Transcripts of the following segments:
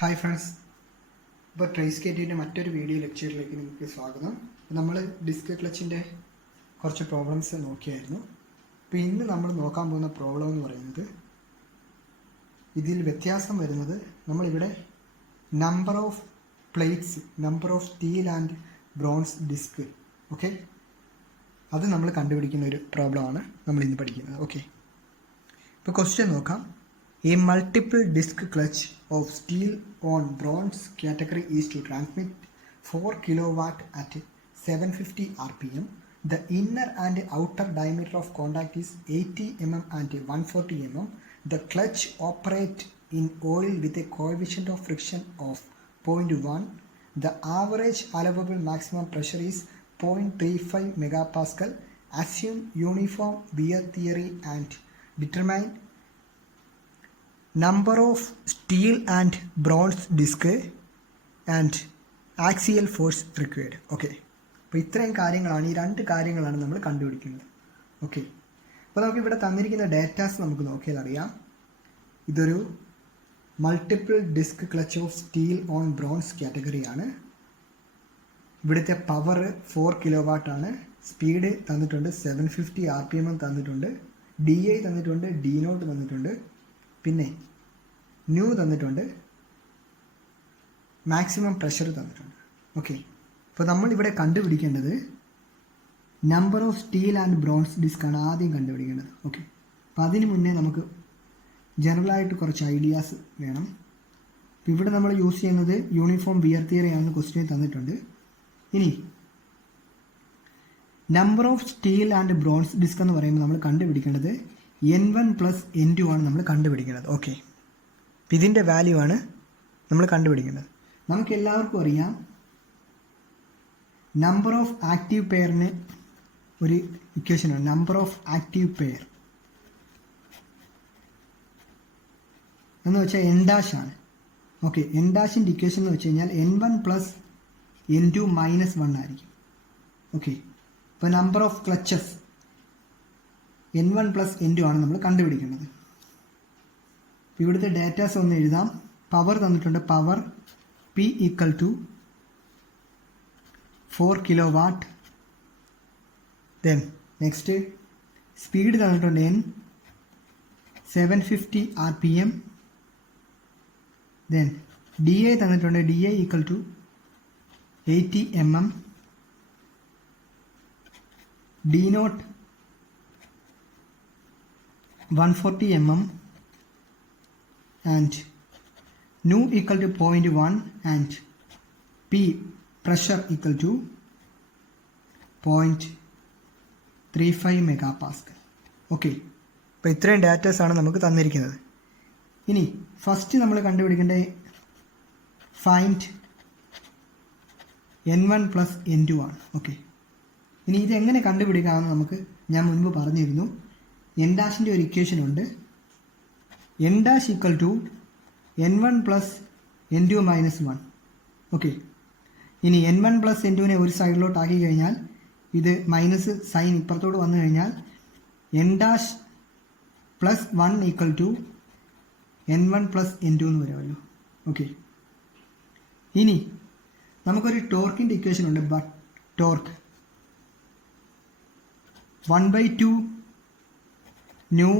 Hi friends, ഇപ്പോൾ trace കേറ്റിൻ്റെ മറ്റൊരു video ലെക്ചറിലേക്ക് നിങ്ങൾക്ക് സ്വാഗതം. നമ്മൾ ഡിസ്ക് ക്ലച്ചിൻ്റെ കുറച്ച് പ്രോബ്ലംസ് നോക്കിയായിരുന്നു. അപ്പോൾ ഇന്ന് നമ്മൾ നോക്കാൻ പോകുന്ന പ്രോബ്ലം എന്ന് പറയുന്നത്, ഇതിൽ വ്യത്യാസം വരുന്നത് നമ്മളിവിടെ number of plates, number of steel and bronze disc, okay, അത് നമ്മൾ കണ്ടുപിടിക്കുന്ന ഒരു പ്രോബ്ലമാണ് നമ്മൾ ഇന്ന് പഠിക്കുന്നത്. ഓക്കെ, ഇപ്പോൾ ക്വസ്റ്റ്യൻ നോക്കാം. A multiple disc clutch of steel on bronze category is to transmit 4 kilowatt at 750 rpm. The inner and outer diameter of contact is 80 mm and 140 mm. The clutch operates in oil with a coefficient of friction of 0.1. The average allowable maximum pressure is 0.35 megapascal. Assume uniform wear theory and determine number of steel and bronze disc and axial force required. Okay, അപ്പോൾ ഇത്രയും കാര്യങ്ങളാണ്, ഈ രണ്ട് കാര്യങ്ങളാണ് നമ്മൾ കണ്ടുപിടിക്കുന്നത്. Okay, അപ്പോൾ നമുക്ക് ഇവിടെ തന്നിരിക്കുന്ന ഡേറ്റാസ് നമുക്ക് നോക്കിയാൽ അറിയാം. ഇതൊരു multiple disc clutch of steel on bronze കാറ്റഗറിയാണ്. ഇവിടുത്തെ പവർ 4 kW ആണ്. സ്പീഡ് തന്നിട്ടുണ്ട് 750 rpm തന്നിട്ടുണ്ട്. DI തന്നിട്ടുണ്ട്, D0 തന്നിട്ടുണ്ട്, പിന്നെ ന്യൂ തന്നിട്ടുണ്ട്, മാക്സിമം പ്രഷർ തന്നിട്ടുണ്ട്. ഓക്കെ, അപ്പോൾ നമ്മളിവിടെ കണ്ടുപിടിക്കേണ്ടത് number of steel and bronze disc ആണ് ആദ്യം കണ്ടുപിടിക്കേണ്ടത്. ഓക്കെ, അപ്പോൾ അതിന് മുന്നേ നമുക്ക് ജനറലായിട്ട് കുറച്ച് ഐഡിയാസ് വേണം. അപ്പോൾ ഇവിടെ നമ്മൾ യൂസ് ചെയ്യുന്നത് യൂണിഫോം വിയർ തിയറി ആണെന്ന് ക്വസ്റ്റ്യൻ തന്നിട്ടുണ്ട്. ഇനി number of steel and bronze disc എന്ന് പറയുമ്പോൾ നമ്മൾ കണ്ടുപിടിക്കേണ്ടത് N1 + N2 ആണ് നമ്മൾ കണ്ടുപിടിക്കുന്നത്. ഓക്കെ, ഇതിൻ്റെ വാല്യൂ ആണ് നമ്മൾ കണ്ടുപിടിക്കേണ്ടത്. നമുക്ക് എല്ലാവർക്കും അറിയാം, നമ്പർ ഓഫ് ആക്റ്റീവ് പെയറിന് ഒരു ഇക്വേഷനാണ്. നമ്പർ ഓഫ് ആക്റ്റീവ് പെയർ എന്ന് വെച്ചാൽ N' ആണ്. ഓക്കെ, N' ഇക്വേഷൻ എന്ന് വെച്ച് കഴിഞ്ഞാൽ N1 + N2 - 1 ആയിരിക്കും. ഓക്കെ, ഇപ്പോൾ number of clutches N1 + N2 ആണ് നമ്മൾ കണ്ടുപിടിക്കേണ്ടത്. ഇവിടുത്തെ ഡേറ്റാസ് ഒന്ന് എഴുതാം. പവർ തന്നിട്ടുണ്ട്, power P = 4 kW. Then next speed തന്നിട്ടുണ്ട് N 750 rpm. ദെൻ DI തന്നിട്ടുണ്ട്, DI = 80 mm. D0 140 mm and nu = 0.1 and P pressure = 0.35 megapascal. Okay, അപ്പോൾ ഇത്രയും ഡാറ്റാസ് ആണ് നമുക്ക് തന്നിരിക്കുന്നത്. ഇനി ഫസ്റ്റ് നമ്മൾ കണ്ടുപിടിക്കേണ്ട ഫൈൻഡ് N1 + N2 ആണ്. ഓക്കെ, ഇനി ഇതെങ്ങനെ കണ്ടുപിടിക്കാമെന്ന് നമുക്ക് ഞാൻ മുൻപ് പറഞ്ഞിരുന്നു. N' ഒരു ഇക്വേഷൻ ഉണ്ട്. N' = N1 + N2 - 1. ഓക്കെ, ഇനി N1 + N2 ഒരു സൈഡിലോട്ട് ആക്കി കഴിഞ്ഞാൽ ഇത് മൈനസ് സൈൻ ഇപ്പുറത്തോട്ട് വന്നു കഴിഞ്ഞാൽ N' + 1 = N1 + N2 എന്ന് വരുമല്ലോ. ഓക്കെ, ഇനി നമുക്കൊരു ടോർക്കിൻ്റെ ഇക്വേഷൻ ഉണ്ട്. Torque 1/2 new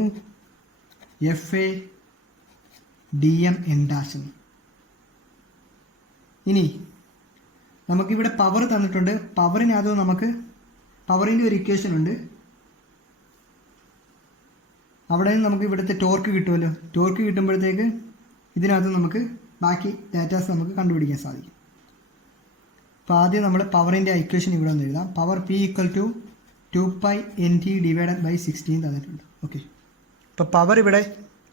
FA DM N'. ഇനി നമുക്കിവിടെ പവർ തന്നിട്ടുണ്ട്. പവറിനകത്ത് നമുക്ക് പവറിൻ്റെ ഒരു ഇക്വേഷൻ ഉണ്ട്. അവിടെ നിന്ന് നമുക്ക് ഇവിടുത്തെ ടോർക്ക് കിട്ടുമല്ലോ. ടോർക്ക് കിട്ടുമ്പോഴത്തേക്ക് ഇതിനകത്ത് നമുക്ക് ബാക്കി ഡാറ്റാസ് നമുക്ക് കണ്ടുപിടിക്കാൻ സാധിക്കും. അപ്പോൾ ആദ്യം നമ്മൾ പവറിൻ്റെ ഇക്വേഷൻ ഇവിടെ ഒന്ന് എഴുതാം. പവർ P = 2π NT / 16 തന്നിട്ടുണ്ട്. ഓക്കെ, ഇപ്പോൾ പവർ ഇവിടെ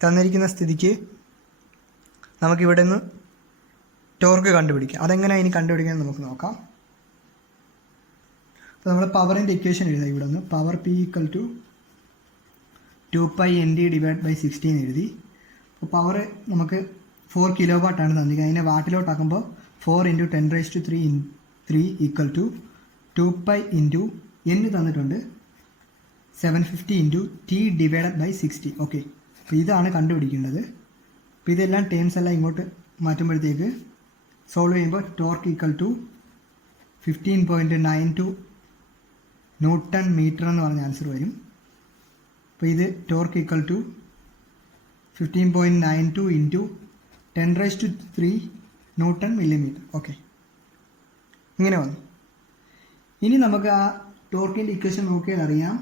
തന്നിരിക്കുന്ന സ്ഥിതിക്ക് നമുക്കിവിടെ നിന്ന് ടോർക്ക് കണ്ടുപിടിക്കാം. അതെങ്ങനെയാണ് ഇനി കണ്ടുപിടിക്കാൻ നമുക്ക് നോക്കാം. അപ്പോൾ നമ്മൾ പവറിൻ്റെ ഇക്വേഷൻ എഴുതാം. ഇവിടെ നിന്ന് പവർ P = 2π NT / 16 എഴുതി. അപ്പോൾ പവർ നമുക്ക് 4 kW ആണ് തന്നിരിക്കുന്നത്. അതിനെ വാട്ടിലോട്ടാക്കുമ്പോൾ 4 × 10⁻³ = 2π × N തന്നിട്ടുണ്ട് 750 × T / 60. ഓക്കെ, അപ്പോൾ ഇതാണ് കണ്ടുപിടിക്കേണ്ടത്. അപ്പോൾ ഇതെല്ലാം ടേംസ് എല്ലാം ഇങ്ങോട്ട് മാറ്റുമ്പോഴത്തേക്ക് സോൾവ് ചെയ്യുമ്പോൾ torque equal to 15.92 newton metre എന്ന് പറഞ്ഞ ആൻസർ വരും. അപ്പോൾ ഇത് torque equal to 15.92 into 10⁻³ newton millimetre. Okay, ഇങ്ങനെ വന്നു. ഇനി നമുക്ക് ആ ടോർക്കിൻ്റെ ഇക്വേഷൻ നോക്കിയാൽ അറിയാം.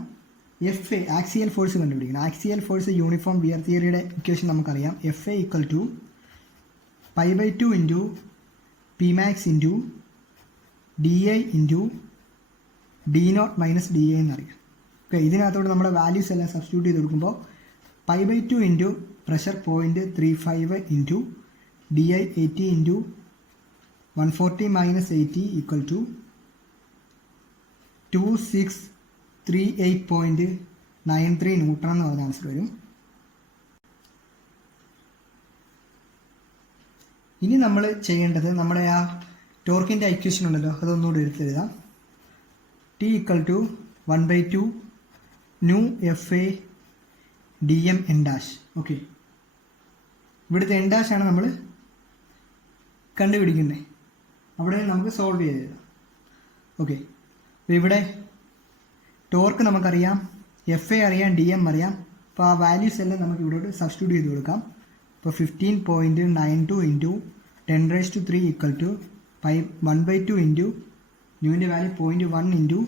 എഫ് എ ആക്സിയൽ ഫോഴ്സ് കണ്ടുപിടിക്കണം. ആക്സിയൽ ഫോഴ്സ് യൂണിഫോം വിയർ തിയറിയുടെ ഇക്വേഷൻ നമുക്കറിയാം. F A equal to π/2 into P max into D I into d0 minus D I എന്നറിയാം. ഓക്കെ, ഇതിനകത്തോട് നമ്മുടെ വാല്യൂസ് എല്ലാം സബ്സ്റ്റിറ്റ്യൂട്ട് ചെയ്ത് കൊടുക്കുമ്പോൾ π/2 into pressure 0.35 into D I 80 into 140 minus 80 equal to 2638.93 newton എന്ന് പറഞ്ഞ ആൻസർ വരും. ഇനി നമ്മൾ ചെയ്യേണ്ടത് നമ്മുടെ ആ ടോർക്കിൻ്റെ ഇക്വേഷൻ ഉണ്ടല്ലോ, അതൊന്നുകൂടി എടുത്തെഴുതാം. T equal to 1/2 mu F A D M N dash. Okay, ഇവിടുത്തെ എൻ ഡാഷ് ആണ് നമ്മൾ കണ്ടുപിടിക്കുന്നത്. അവിടെ നമുക്ക് സോൾവ് ചെയ്ത്. ഓക്കെ, അപ്പോൾ ഇവിടെ ടോർക്ക് നമുക്കറിയാം, എഫ് എ അറിയാം, ഡി എം അറിയാം. അപ്പോൾ ആ വാല്യൂസ് എല്ലാം നമുക്ക് ഇവിടോട്ട് സബ്സ്റ്റിറ്റ്യൂട്ട് ചെയ്ത് കൊടുക്കാം. അപ്പോൾ 15.92 ഇൻറ്റു 10⁻³ ഈക്വൽ ടു 1/2 ഇൻറ്റു ന്യൂവിൻ്റെ വാല്യൂ 0.1 ഇൻറ്റു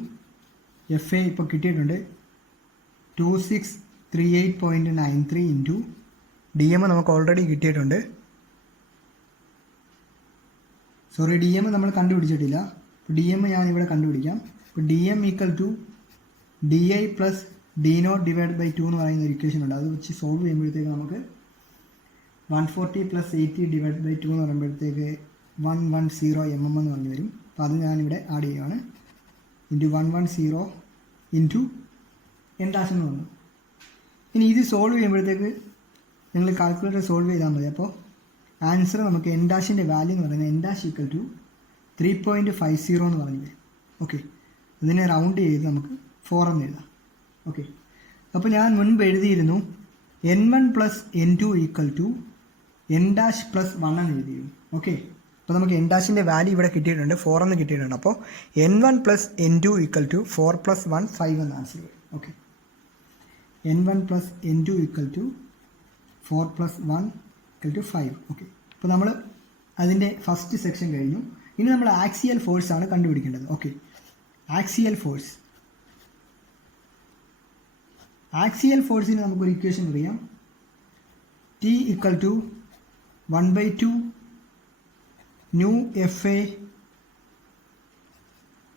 എഫ് എ ഇപ്പോൾ കിട്ടിയിട്ടുണ്ട് 2638.93 ഇൻറ്റു ഡി എം നമുക്ക് ഓൾറെഡി കിട്ടിയിട്ടുണ്ട്. സോറി, ഡി എം നമ്മൾ കണ്ടുപിടിച്ചിട്ടില്ല. ഡി എം ഞാനിവിടെ കണ്ടുപിടിക്കാം. അപ്പോൾ D M equal to D I plus d0 / 2 എന്ന് പറയുന്ന ഒരു ഇക്വേഷൻ ഉണ്ട്. അത് വെച്ച് സോൾവ് ചെയ്യുമ്പോഴത്തേക്ക് നമുക്ക് 140 + 80 / 2 എന്ന് പറയുമ്പോഴത്തേക്ക് 110 mm എന്ന് പറഞ്ഞു വരും. അപ്പോൾ അത് ഞാനിവിടെ ആഡ് ചെയ്യുകയാണ്. ഇൻറ്റു 110 ഇൻറ്റു എൻ ഡാഷ് എന്ന് പറഞ്ഞു. ഇനി ഇത് സോൾവ് ചെയ്യുമ്പോഴത്തേക്ക് നിങ്ങൾ കാൽക്കുലേറ്റർ സോൾവ് ചെയ്താൽ മതി. അപ്പോൾ ആൻസർ നമുക്ക് എൻ ഡാഷിൻ്റെ വാല്യൂ എന്ന് പറയുന്നത് എൻ ഡാഷ് ഈക്വൽ ടു 3.50 എന്ന് പറഞ്ഞു വരും. ഓക്കെ, ഇതിനെ റൗണ്ട് ചെയ്ത് നമുക്ക് 4 എന്ന് എഴുതാം. ഓക്കെ, അപ്പോൾ ഞാൻ മുൻപ് എഴുതിയിരുന്നു n1 + n2 equal to N dash plus 1 എന്ന് എഴുതിയിരുന്നു. ഓക്കെ, അപ്പോൾ നമുക്ക് എൻ ഡാഷിൻ്റെ വാല്യൂ ഇവിടെ കിട്ടിയിട്ടുണ്ട്, 4 എന്ന് കിട്ടിയിട്ടുണ്ട്. അപ്പോൾ n1 + n2 ഈക്വൽ ടു 4 + 1 5 എന്ന് ആൻസർ വരും. Okay, n1 + n2 equal to 4 + 1 equal to 5. Okay, അപ്പോൾ നമ്മൾ അതിൻ്റെ ഫസ്റ്റ് സെക്ഷൻ കഴിഞ്ഞു. ഇനി നമ്മൾ ആക്സിയൽ ഫോഴ്സ് ആണ് കണ്ടുപിടിക്കേണ്ടത്. Okay, axial force. ആക്സിയൽ ഫോഴ്സിന് നമുക്കൊരു ഇക്വേഷൻ അറിയാം. T equal to 1/2 mu F A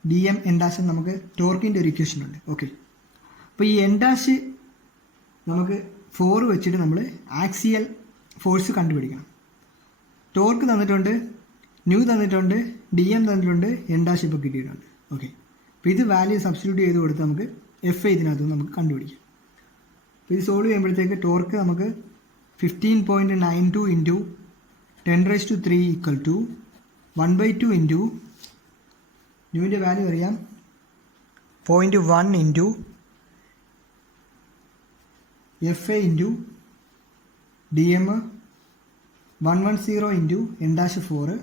D M N dash നമുക്ക് ടോർക്കിൻ്റെ ഒരു ഇക്വേഷൻ ഉണ്ട്. ഓക്കെ, അപ്പോൾ ഈ എൻ ഡാഷ് നമുക്ക് 4 വെച്ചിട്ട് നമ്മൾ ആക്സിയൽ ഫോഴ്സ് കണ്ടുപിടിക്കണം. ടോർക്ക് തന്നിട്ടുണ്ട്, ന്യൂ തന്നിട്ടുണ്ട്, ഡി എം തന്നിട്ടുണ്ട്, എൻ ഡാഷ് ഇപ്പോൾ കിട്ടിയിട്ടുണ്ട്. ഓക്കെ, അപ്പോൾ ഇത് വാല്യൂ സബ്സ്റ്റിറ്റ്യൂട്ട് ചെയ്ത് കൊടുത്ത് നമുക്ക് എഫ് എ ഇതിനകത്ത് നമുക്ക് കണ്ടുപിടിക്കാം. അപ്പോൾ ഇത് സോൾവ് ചെയ്യുമ്പോഴത്തേക്ക് ടോർക്ക് നമുക്ക് 15.92 ഇൻറ്റു 10⁻³ ഈക്വൽ ടു 1/2 ഇൻറ്റു ന്യൂവിൻ്റെ വാല്യൂ അറിയാം 0.1 into F A into D M 110 into N dash 4.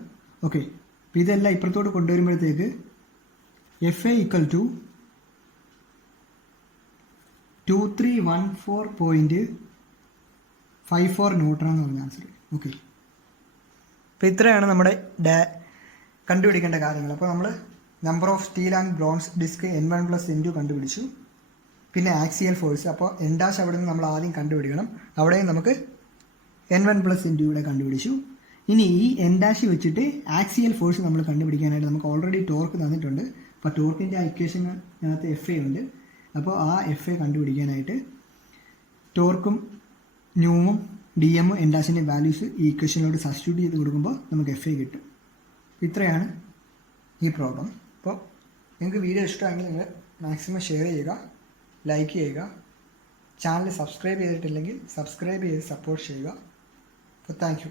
Okay, അപ്പോൾ ഇതെല്ലാം ഇപ്പുറത്തോട്ട് കൊണ്ടുവരുമ്പോഴത്തേക്ക് F A equal to 2314.54 newton എന്ന് പറഞ്ഞ ആൻസർ. ഓക്കെ, അപ്പോൾ ഇത്രയാണ് നമ്മുടെ കണ്ടുപിടിക്കേണ്ട കാര്യങ്ങൾ. അപ്പോൾ നമ്മൾ number of steel and bronze disc n1 + n2 കണ്ടുപിടിച്ചു. പിന്നെ ആക്സിയൽ ഫോഴ്സ്, അപ്പോൾ എൻ ഡാഷ് അവിടെ നിന്ന് നമ്മൾ ആദ്യം കണ്ടുപിടിക്കണം. അവിടെയും നമുക്ക് n1 + n2 ഇവിടെ കണ്ടുപിടിച്ചു. ഇനി ഈ എൻ ഡാഷ് വെച്ചിട്ട് ആക്സിയൽ ഫോഴ്സ് നമ്മൾ കണ്ടുപിടിക്കാനായിട്ട് നമുക്ക് ഓൾറെഡി ടോർക്ക് തന്നിട്ടുണ്ട്. അപ്പോൾ ടോർക്കിൻ്റെ ആ ഇക്വേഷനകത്ത് എഫ് എ ഉണ്ട്. അപ്പോൾ ആ എഫ് എ കണ്ടുപിടിക്കാനായിട്ട് ടോർക്കും ന്യൂവും ഡി എമ്മും എൻ ഡാഷിൻ്റെ വാല്യൂസ് ഈ ഇക്വേഷനിലോട്ട് സബ്സ്റ്റിറ്റ്യൂട്ട് ചെയ്ത് കൊടുക്കുമ്പോൾ നമുക്ക് എഫ് എ കിട്ടും. ഇത്രയാണ് ഈ പ്രോബ്ലം. അപ്പോൾ നിങ്ങൾക്ക് വീഡിയോ ഇഷ്ടമായെങ്കിൽ നിങ്ങൾ മാക്സിമം ഷെയർ ചെയ്യുക, ലൈക്ക് ചെയ്യുക, ചാനൽ സബ്സ്ക്രൈബ് ചെയ്തിട്ടില്ലെങ്കിൽ സബ്സ്ക്രൈബ് ചെയ്ത് സപ്പോർട്ട് ചെയ്യുക. അപ്പോൾ താങ്ക് യു.